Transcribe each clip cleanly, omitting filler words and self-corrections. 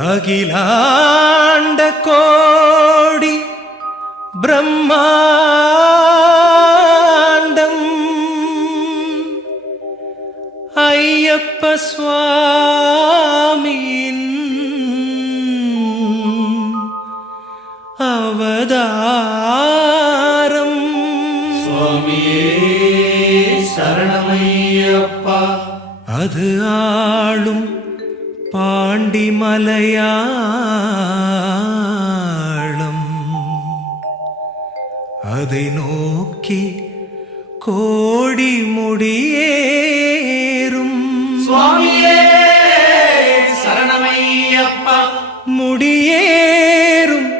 அகிலாண்ட கோடி பிரம்மாண்டம் ஐயப்ப சுவாமியின் அவதாரம். சுவாமியே சரணமையப்பா. அது ஆளும் பாண்டி மலையாளம், அதை நோக்கி கோடி முடியேறும். சுவாமியே சரணமையப்பா. முடியேறும்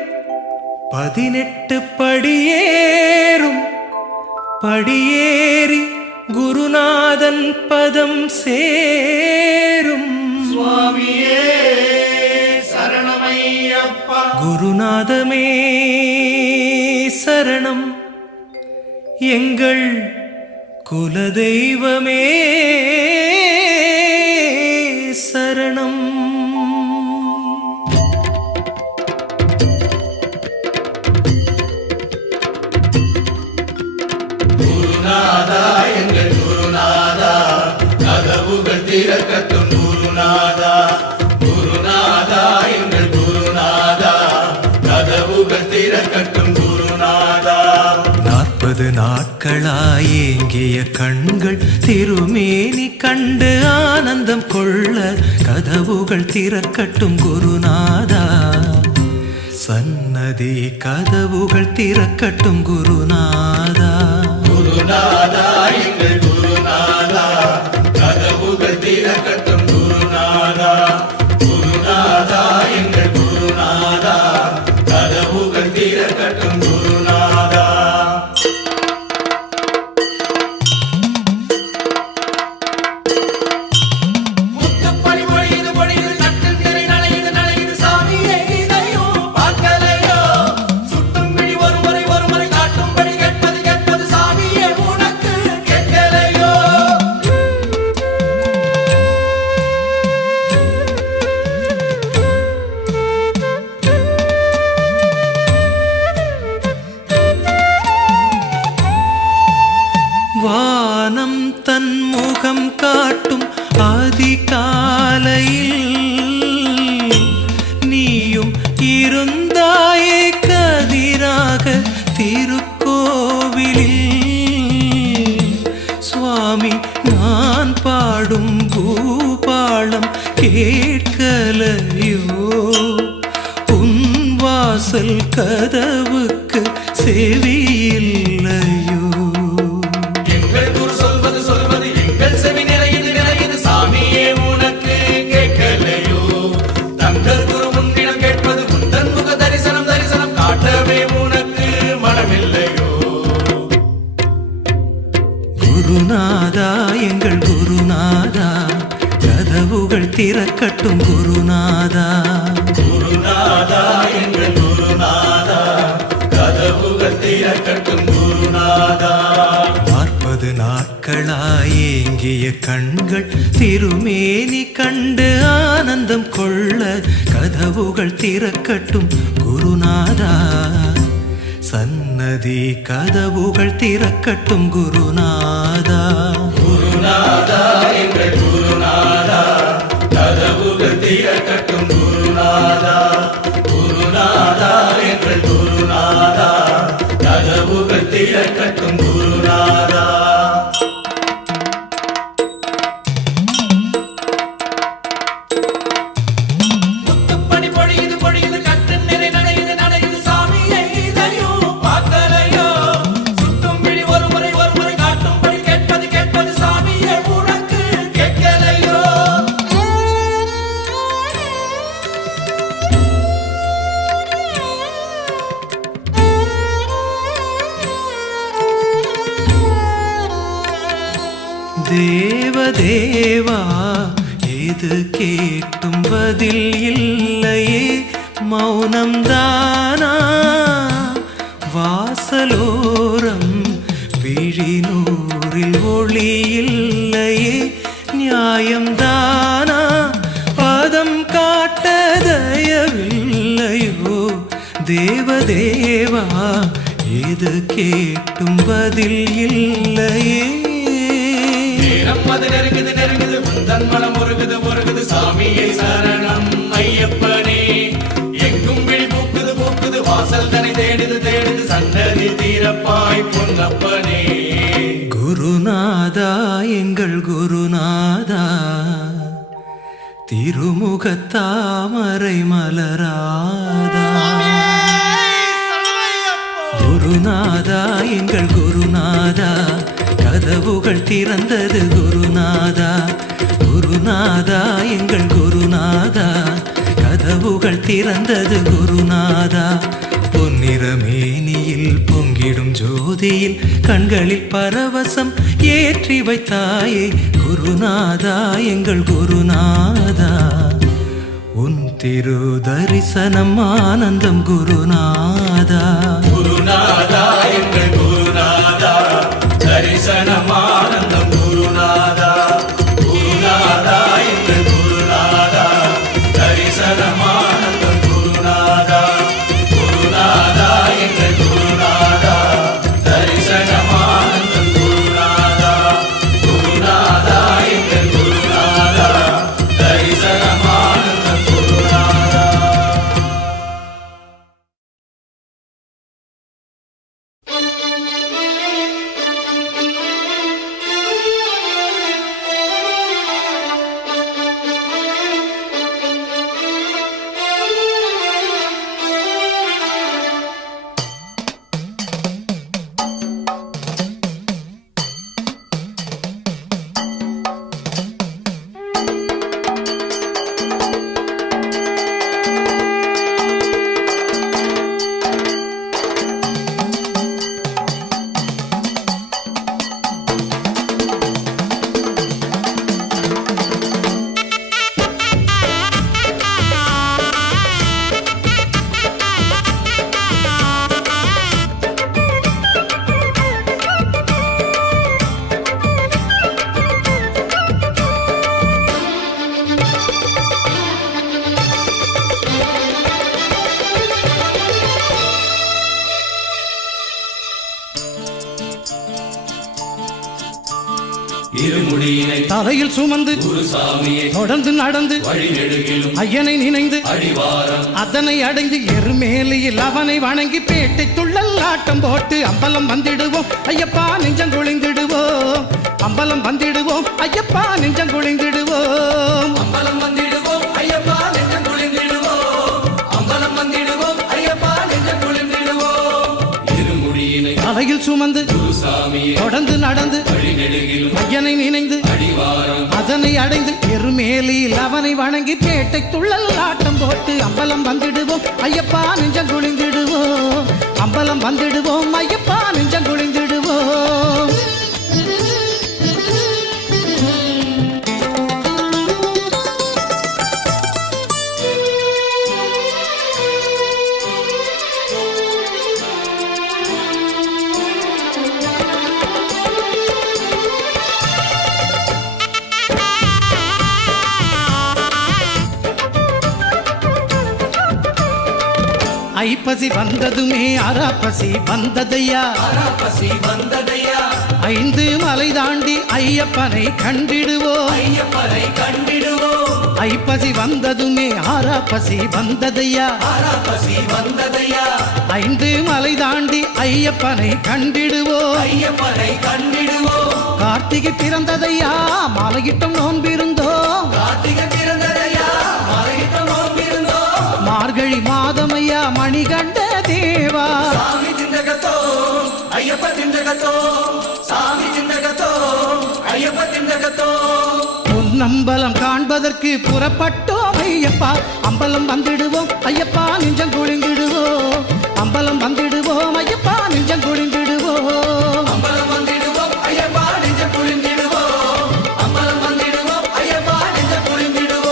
18 படியேறும், படியேறி குருநாதன் பதம் சேரும். சுவாமியே சரணமையப்பா. குருநாதமே சரணம், எங்கள் குலதெய்வமே சரணம். குருநாதா எங்கள் குருநாதா, கதவுகள் திறக்கட்டும் குருநாதா. குருநாதா எங்கள் குருநாதா, கதவுகள் திறக்கட்டும் குருநாதா. 40 நாட்களாயேங்கிய கண்கள் திருமேனி கண்டு ஆனந்தம் கொள்ள கதவுகள் திறக்கட்டும் குருநாதா. சன்னதி கதவுகள் திறக்கட்டும் குருநாதா. குருநாதா எங்கள் குருநாதா, கதவுகள் திறக்கட்டும் குருநாதா. குருநாதா எங்கள் குருநாதா, கதவுகள் திறக்கட்டும் குருநாதா. முத்துப்பணி பொழியுது பொழியுது, நட்டில் திரை நனையுது நனையுது, சாமியே இதையும் பார்க்கலையோ? சுட்டும் விழி ஒருமுறை ஒருமுறை காட்டும்படி கேட்பது கேட்பது, சாமியே உனக்கு கேட்கலையோ? வானம் தன் முகம் காட்டும் அதிகாலையில் நீயும் இருந்தாயே கதிராக திருக்கோவிலில். சுவாமி நான் பாடும் பூபாளம் கேட்கலையோ? உன் வாசல் கதவுக்கு செவியில்லையோ? எங்கள் குரு சொல்வது சொல்வது எங்கள் செவி நிறையுது நிறையுது, சாமியே உனக்கு கேட்கலையோ? தங்கள் குரு முன்னிடம் கேட்பது உந்தன் முக தரிசனம் தரிசனம் காட்டவே உனக்கு மனமில்லையோ? குருநாதா எங்கள் குருநாதா, கதவுகள் திறக்கட்டும் குருநாதா. குருநாதா எங்கள் குருநாதா, கதவுகள் திறக்கட்டும் குருநாதா. 40 நாட்களாயேங்கிய கண்கள் திருமேனி கண்டு ஆனந்தம் கொள்ள கதவுகள் திறக்கட்டும் குருநாதா. சன்னதி கதவுகள் திறக்கட்டும் குருநாதா. குருநாதா எங்கள் குருநாதா, கதவுகள் திறக்கட்டும் குருநாதா. குருநாதா எங்கள் குருநாதா, கதவுகள் திறக்கட்டும் குருநாதா. முத்துப்பணி பொழியுது பொழியுது, கட்டில் நிறை நனையுது நனையுது, சாமியை இதையும் பார்க்கலையோ? சுட்டும் விழி ஒருமுறை ஒருமுறை காட்டும்படி கேட்பது கேட்பது, சாமியே உனக்கு கேட்கலையோ? தேவதேவா ஏது கேட்டும் பதில் இல்லையே, மௌனம்தானா? வாசலோரம் விழிநூறில் ஒளி இல்லையே, நியாயம்தானா? பதம் காட்ட தேவதேவா எது கேட்டும் பதில் இல்லையே. நேரம் அது நெருங்குது நெருங்குது உந்தன் மனம் முருகுது முருகுது சாமியை சரணம் ஐயப்பனே. எங்கும் விழி பூக்குது பூக்குது வாசல் தனை தேடுது தேடுது சன்னதி தீரப்பாய் பொன்னப்பனே. குருநாதா எங்கள் குருநாதா திருமுகத்தாமரை மலராதா. குருநாதா எங்கள் குருநாதா கதவுகள் திறந்தது குருநாதா. குருநாதா எங்கள் குருநாதா கதவுகள் திறந்தது குருநாதா. பொன்னிறமேனியில் பொங்கிடும் ஜோதியில் கண்களில் பரவசம் ஏற்றி வைத்தாயே குருநாதா எங்கள் குருநாதா. உன் திரு தரிசனம் ஆனந்தம் குருநாதா. குருநாதா எங்கள் குருநாதா தரிசனம் ஆனந்தம் குருநாதா. குருநாதா எங்கள் குருநாதா தரிசனம் ஆனந்தம் குருநாதா. குருநாதா எங்கள் குருநாதா தரிசனம் ஆனந்தம் குருநாதா. குருநாதா எங்கள் குருநாதா தரிசனம் ஆனந்தம் குருநாதா. இருமுடியினை தலையில் சுமந்து குருசாமியை தொடர்ந்து நடந்து வழி நெடுகிலும் ஐயனை நினைந்து அடிவாரம் அதனை அடைந்து எருமேலியில் அவனை வணங்கி பேட்டை துள்ளல் ஆட்டம் போட்டு அம்பலம் வந்திடுவோம் ஐயப்பா நெஞ்சம் குளிந்திடுவோம். அம்பலம் வந்திடுவோம் ஐயப்பா நெஞ்சம் குளிந்திடுவோம். அம்பலம் வந்திடுவோம் ஐயப்பா நெஞ்சம் குளிர்ந்திடுவோம். அம்பலம் வந்திடுவோம் ஐயப்பா நெஞ்சம் குளிர்ந்திடுவோம். இருமுடியினை தலையில் சுமந்து குருசாமியை தொடர்ந்து நடந்து வழி நெடுகிலும் ஐயனை நினைந்து அடிவாரம் அதனை அடைந்து எருமேலியில் அவனை வணங்கி பேட்டை துள்ளல் ஆட்டம் போட்டு அம்பலம் வந்திடுவோம் ஐயப்பா நெஞ்சம் குளிந்திடுவோம். அம்பலம் வந்திடுவோம் ஐயப்பா நெஞ்சம் குளிந்திடுவோம். ஐப்பசி வந்ததுமே அராப்பசி வந்ததையா. பசி வந்ததையா. 5 மலை தாண்டி ஐயப்பனை கண்டிடுவோம். ஐயப்பனை கண்டிடுவோம். ஐப்பசி வந்ததுமே அராப்பசி வந்ததையா. பசி வந்ததையா. 5 மலை தாண்டி ஐயப்பனை கண்டிடுவோம். ஐயப்பனை கண்டிடுவோம். கார்த்திகை பிறந்ததையா மாலையிட்டம் நோன்பிருந்தோம். கார்த்திகை பிறந்ததையா மறையிட்ட நோம்பிருந்தோம். மார்கழி மாதமையா மணிகண்ட தேவா. சாமி திண்டகத்தோ ஐயப்ப திண்டகத்தோ. சாமி திண்டகத்தோ ஐயப்ப திண்டகத்தோ. பொன்னம்பலம் காண்பதற்கு புறப்பட்டோம் ஐயப்பா. அம்பலம் வந்திடுவோம் ஐயப்பா நெஞ்சம் குளிந்திடுவோம். அம்பலம் வந்திடுவோம் ஐயப்பா நெஞ்சம் குளிந்திடுவோம். அம்பலம் வந்திடுவோம் ஐயப்பா நெஞ்சம் குளிர்ந்திடுவோம். அம்பலம் வந்திடுவோம் ஐயப்பா நெஞ்சம் குளிர்ந்திடுவோம்.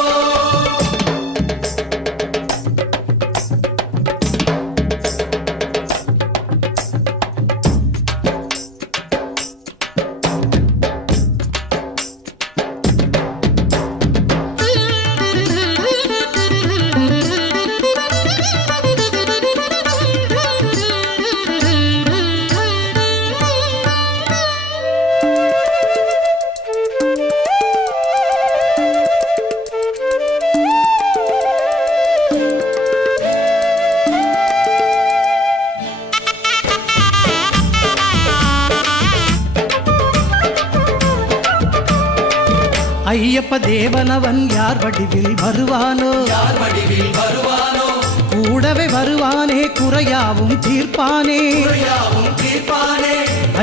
ஐயப்ப தேவனவன் யார் வடிவில் வருவானோ, யார் வடிவில் வருவானோ, கூடவே வருவானே குறையாவும் தீர்ப்பானே. குறையாவும் தீர்ப்பானே.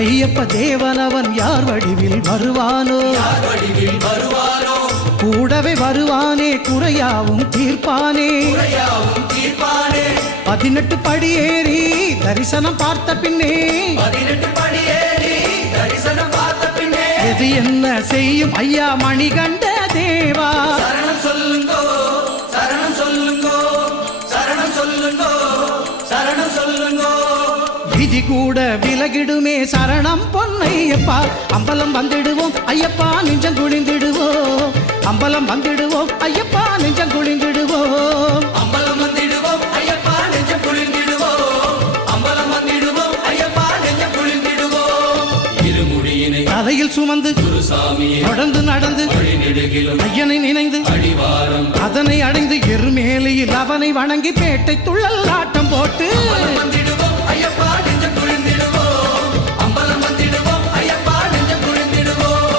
ஐயப்ப தேவனவன் யார் வடிவில் வருவானோ, யார் வடிவில் வருவானோ, கூடவே வருவானே குறையாவும் தீர்ப்பானே. குறையாவும் தீர்ப்பானே. 18 படியேறி தரிசனம் பார்த்த பின்னே, 18 படியேறி தரிசனம் பார்த்த பின்னே, எது என்ன செய்யும் ஐயா மணிகண்ட தேவா. சரணம் சொல்லுங்கோ, சரணம் சொல்லுங்கோ, சரணம் சொல்லுங்கோ, சரணம் சொல்லுங்கோ. விதி கூட விலகிடுமே சரணம் பொன்னையப்பா. அம்பலம் வந்திடுவோம் ஐயப்பா நெஞ்சம் குளிந்திடுவோம், அம்பலம் வந்திடுவோம் ஐயப்பா நெஞ்சம் குளிந்திடுவோம். அம்பலம் வந்திடுவோம் ஐயப்பா நெஞ்சம் குளிர்ந்திடுவோம், அம்பலம் வந்திடுவோம் ஐயப்பா நெஞ்சம் குளிர்ந்திடுவோம். இருமுடியினை தலையில் சுமந்து குருசாமியை தொடர்ந்து நடந்து வழி நெடுகிலும் ஐயனை நினைந்து அடிவாரம் அதனை அடைந்து எருமேலியில் அவனை வணங்கி பேட்டை துள்ளல் ஆட்டம் போட்டு அம்பலம் வந்திடுவோம் ஐயப்பா நெஞ்சம் குளிர்ந்திடுவோம், அம்பலம் வந்திடுவோம் ஐயப்பா நெஞ்சம் குளிர்ந்திடுவோம்,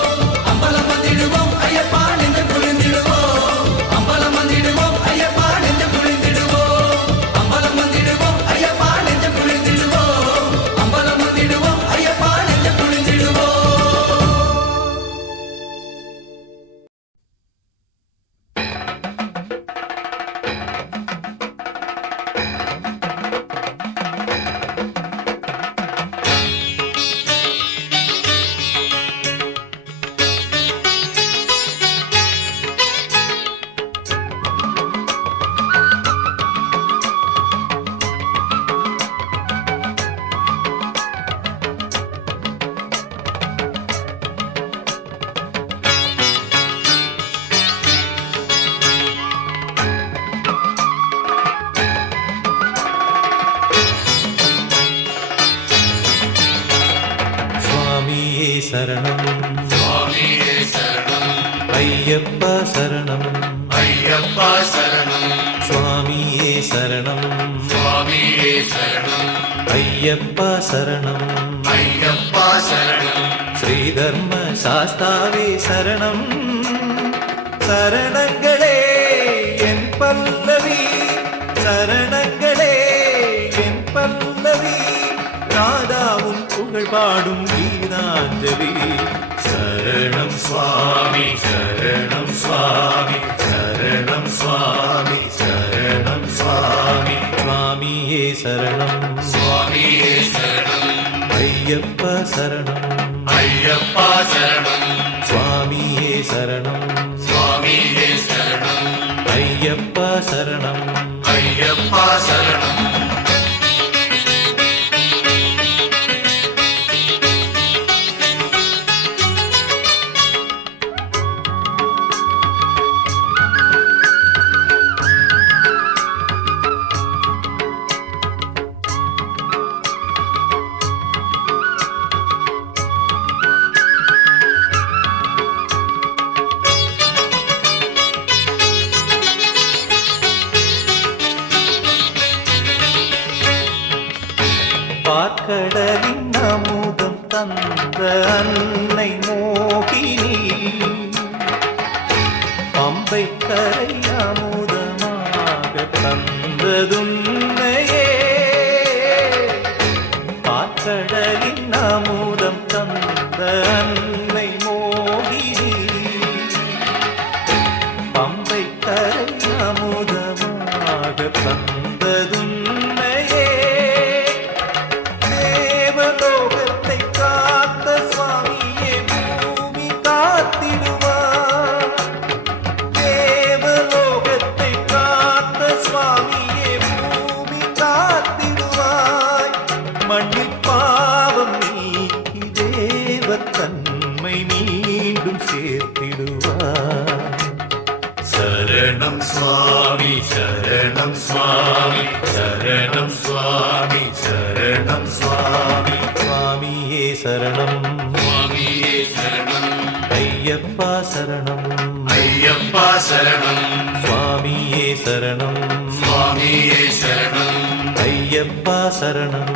அம்பலம் வந்திடுவோம் ஐயப்பா நெஞ்சம் குளிர்ந்திடுவோம், அம்பலம் வந்திடுவோம் ஐயப்பா நெஞ்சம் குளிர்ந்திடுவோம், அம்பலம் வந்திடுவோம் ஐயப்பா நெஞ்சம் குளிர்ந்திடுவோம், அம்பலம் வந்திடுவோம் ஐயப்பா நெஞ்சம் குளிர்ந்திடுவோம். சுவாமியே சரணம், சுவாமியே சரணம், ஐயப்பா சரணம், ஐயப்பா சரணம், சுவாமியே சரணம், சுவாமியே சரணம், ஐயப்பா சரணம், ஐயப்பா சரணம், ஸ்ரீதர்ம சாஸ்தாவே சரணம். சரணங்களே என் பல்லவி, சரணங்களே என் பல்லவி, நாதாவும் புகழ் பாடும் கீதாஞ்சலி. சரணம் சுவாமி, சரணம் சுவாமி, சரணம் சுவாமி, சரணம் சுவாமி. சுவாமியே சரணம், சுவாமியே சரணம், ஐயப்பா சரணம், ஐயப்பா சரணம், சுவாமியே சரணம், சுவாமியே சரணம், ஐயப்பா சரணம். ஐயப்பா சரணம். பார்க்கடலின் அமுதம் தந்த அன்னை மோகினி, பம்பை கரை அமுதமாக தந்ததுன்னையே. பார்க்கடலின் அமுதம் தந்த அன்னை மோகினி, பம்பை கரை அமுதமாக தந்ததுன்னையே. தேவலோகத்தை காத்த சுவாமியே பூமி காத்திடுவார், தேவலோகத்தை காத்த சுவாமியே பூமி காத்திடுவாய். மண்ணில் பாவம் நீக்கி தேவத்தன்மை மீண்டும் சேர்த்திடுவார். சரணம் சுவாமி, சரணம் சுவாமி, சரணம் சுவாமி, சரணம் சுவாமி. சுவாமியே சரணம், சுவாமியே சரணம், ஐயப்பா சரணம், ஐயப்பா சரணம், சுவாமியே சரணம், சுவாமியே சரணம், ஐயப்பா சரணம்.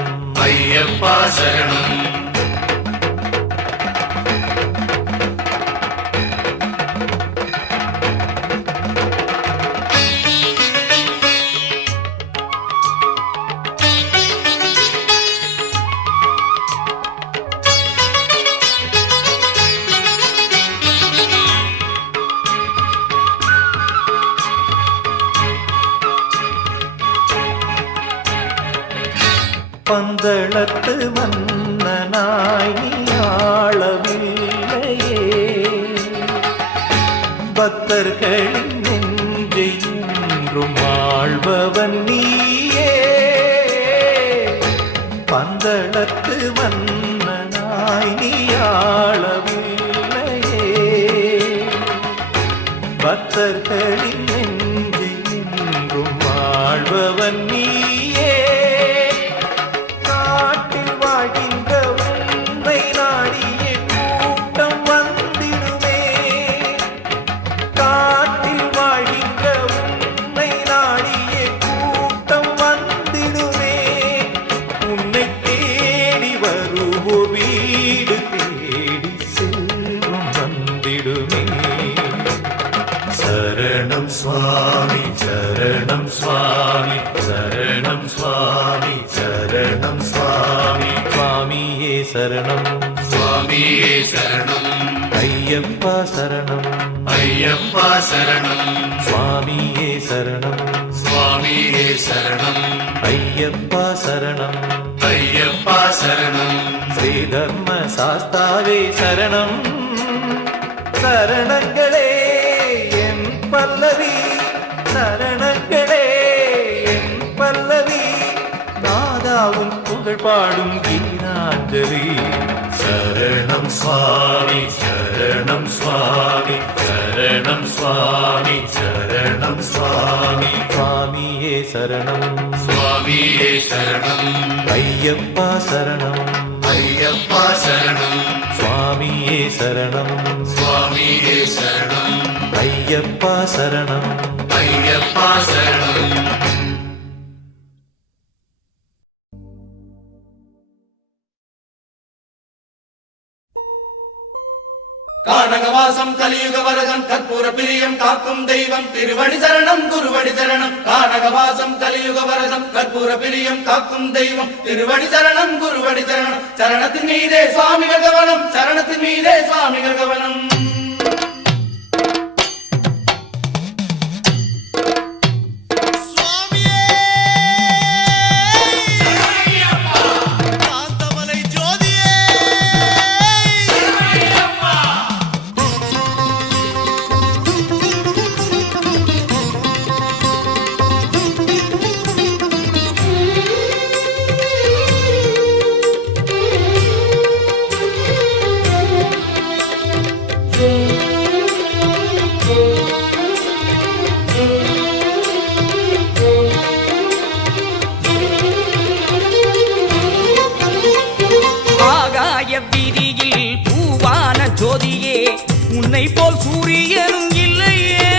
ஐயப்பா சரணம். பந்தளத்து மன்னனாய் நீ ஆளவில்லையே, பக்தர்களின் நெஞ்சை என்றும் ஆள்பவன் நீயே. பந்தளத்து மன்னனாய் நீ ஆளவில்லையே, பக்தர்களின் நெஞ்சை என்றும் ஆள்பவன் நீயே. காட்டில் வாழ்கின்ற உன்னை நாடிய கூட்டம் வந்திடுமே, காட்டில் வாழ்கின்ற உன்னை நாடிய கூட்டம் வந்திடுமே. உன்னை தேடி வருவோ வீடு தேடி செல்வம் வந்திடுமே. சரணம் சுவாமி சரணம் சுவாமி சரணம் சுவாமி சரணம் சுவாமி. சுவாமியே சரணம் சுவாமியே சரணம் ஐயப்பா சரணம் ஐயப்பா சரணம் சுவாமியே சரணம் சுவாமியே சரணம் ஐயப்பா சரணம் ஐயப்பா சரணம் ஸ்ரீ தர்ம சாஸ்தாவே சரணம். சரணங்களே என் பல்லவி, சரணங்களே என் பல்லவி, நாதாவும் புகழ் பாடும் கீதாஞ்சலி. சரணம் சுவாமி சரணம் சுவாமி சரணம் சுவாமி சரணம் சுவாமி. சுவாமியே சரணம் சுவாமியே சரணம் ஐயப்பா சரணம் ஐயப்பா சரணம் சுவாமியே சரணம் சுவாமியே சரணம் ஐயப்பா சரணம் ஐயப்பா சரணம். கானகவாசம் கலியுக வரதம் கற்பூர பிரியம் காக்கும் தெய்வம் திருவடி சரணம் குருவடி சரணம். கானகவாசம் கலியுக வரதம் கற்பூர பிரியம் காக்கும் தெய்வம் திருவடி சரணம் குருவடி சரணம். சரணத்தின் மீதே சுவாமிகள் கவனம், சரணத்தின் மீதே சுவாமிகள் கவனம். உன்னை போல் சூரியனும் இல்லையே,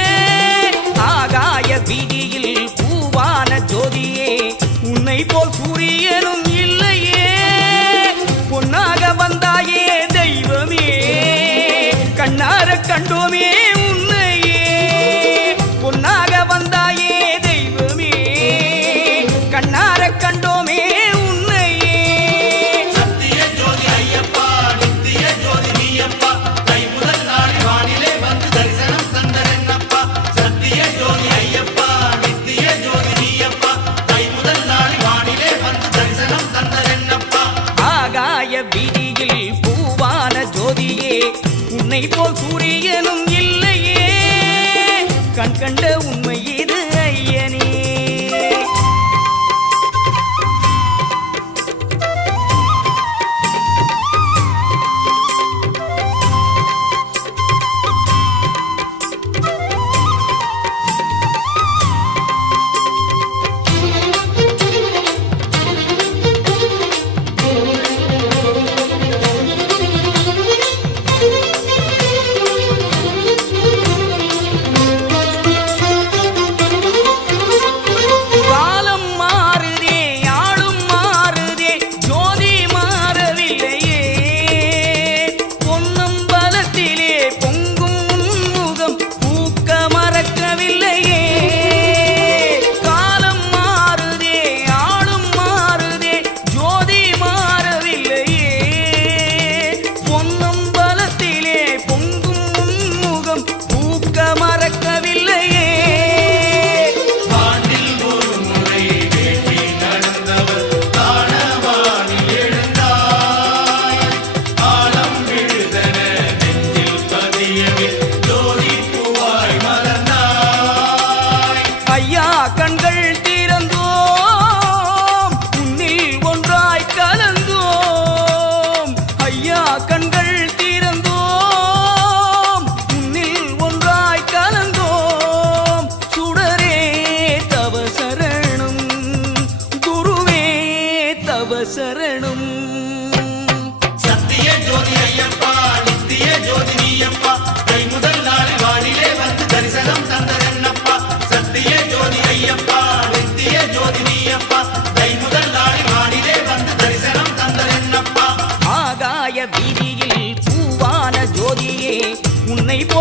ஆகாய வீதியில் பூவான ஜோதியே. உன்னை போல் சூரியனும் இல்லையே, பொன்னாக வந்தாயே தெய்வமே, கண்ணார கண்டோமே உன்னையே. பொன்னாக வந்தாயே தெய்வமே, கண்ணார கண்டோமே உன்னையே. சத்திய ஜோதி ஐயப்பா நித்திய ஜோதி நீயப்பா, கை முதல் நாள் வானிலே வந்து தரிசனம் தந்தரென்னப்பா. சத்திய ஜோதி ஐயப்பா நித்திய ஜோதி நீயப்பா, கை முதல் நாள் வானிலே வந்து தரிசனம் தந்தரென்னப்பா. ஆகாய வீதியில் பூவான ஜோதியே, உன்னை போல் சூரியனும் இல்லையே, கண் கண்ட உண்மை இது ஐயனே.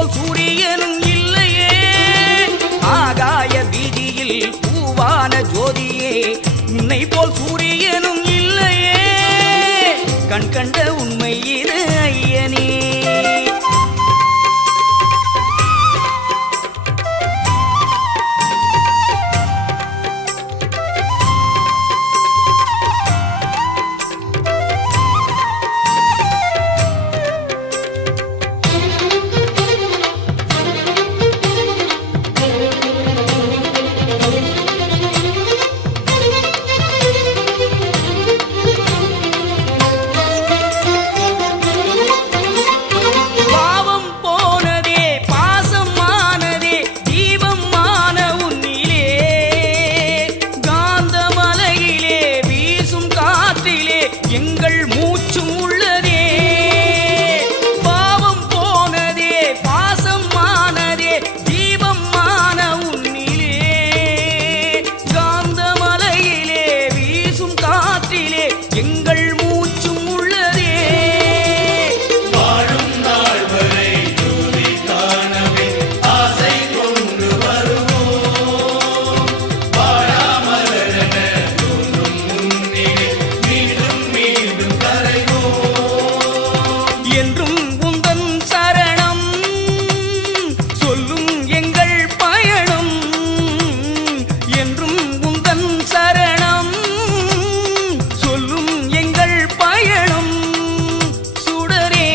போல் சூரியனும் இல்லையே ஆகாய வீதியில் பூவான ஜோதியே உன்னை போல் சூரியனும் இல்லையே கண் கண்ட உண்மை இது ஐயனே எங்கள் மூச்சும் உள்ளதே பாவம் போனதே பாசம் ஆனதே தீபம் ஆன உன்னிலே காந்த மலையிலே வீசும் காற்றிலே எங்கள் மூச்சும் உள்ளதே வாழும் நாள் வரை ஜோதி காணவே ஆசை கொண்டு வருவோம் வாழாமலரென தோன்றும் முன்னிலே மீண்டும் என்றும் உந்தன் சரணம் சொல்லும் எங்கள் பயணம் என்றும் உந்தன் சரணம் சொல்லும் எங்கள் பயணம் சுடரே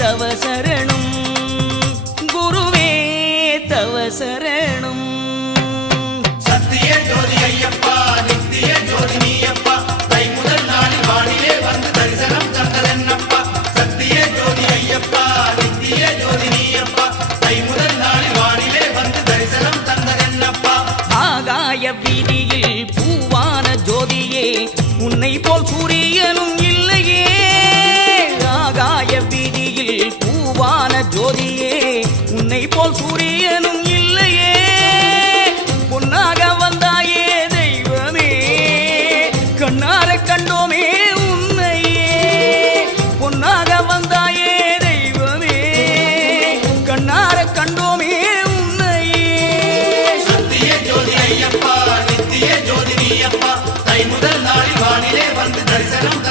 தவ சரணம் குருவே தவ சரணம் சத்திய ஜோதி ஐயப்பா நித்திய ஜோதி நீயப்பா தை முதல் நாளில் வானிலே வந்து தரிசனம் தந்ததென்னப்பா சத்திய ஜோதி ஐயப்பா நித்திய ஜோதி நீயப்பா தை முதல் நாளில் வானிலே வந்து தரிசனம் தந்ததென்னப்பா ஆகாய வீதியில் பூவான ஜோதியே உன்னை போல் சூரியனும் இல்லையே ஆகாய வீதியில் பூவான ஜோதியே உன்னை போல் சூரியனும் இல்லையே பொன்னாக வந்தாயே தெய்வமே கண்ணார கண்டோமே உன்னையே பொன்னாக வந்தாயே தெய்வமே கண்ணார கண்டோமே உன்னையே சத்திய ஜோதி ஐயப்பா நித்திய ஜோதி நீயப்பா தை முதல் நாளில் வானிலே வந்து தரிசனம்